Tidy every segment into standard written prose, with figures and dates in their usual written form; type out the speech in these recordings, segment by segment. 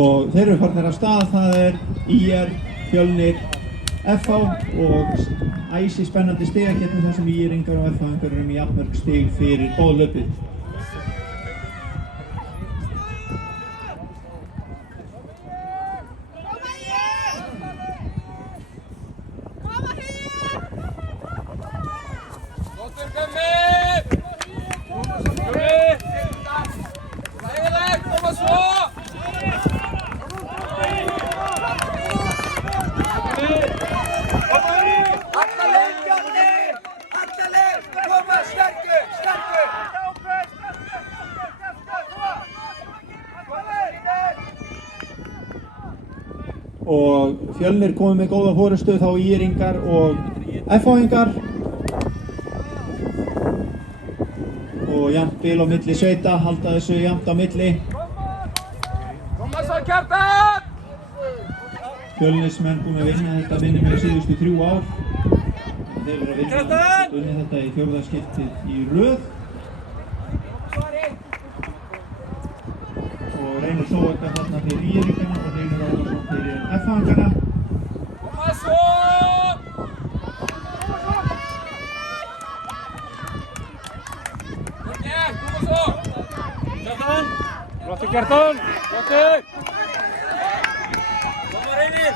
og þeir eru farnir af stað, það er ÍR, Fjölnir, FH og æsi spennandi stigakeppni þar sem ÍR-ingar og FH-ingar eru með jafnmörg stig fyrir boðhlaupið. Og Fjölnir komið með góða forystu, þá ÍR-ingar og FH-ingar. Og jafnt bil á milli sveita, halda þessu jafnt á milli. Fjölnismenn búin að vinna þetta minnum með síðustu 3 ár. Þeir eru að vinna þetta í 4. skiptið í röð. Og Reynir Sóeka þarna fyrir ÍR-ingarna og Reynir Árnason fyrir FH-ingarna. Flotti Kjartan! Flotti! Koma Reynir!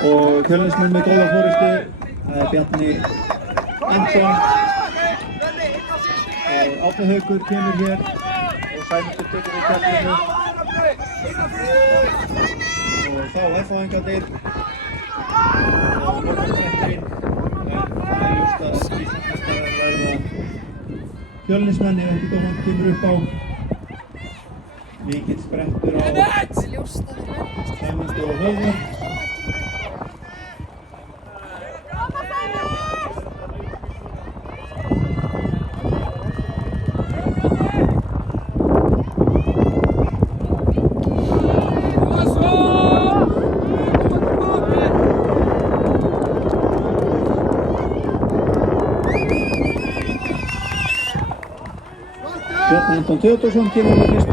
Og Fjölnismenn með góða forystu, það er Bjarni Anton og Árni Haukur kemur hér og Sæmundur tekur við kjallinu og þá FH-ingarnir og lokastrætturinn en það er ljóst að Íslandsmeistarar verða Fjölnismenn ef ekki dómand kemur upp á. Mikill sprettur á Sæmundi og Höfður. Bjarni Anton Theodórsson kemur með fyrstu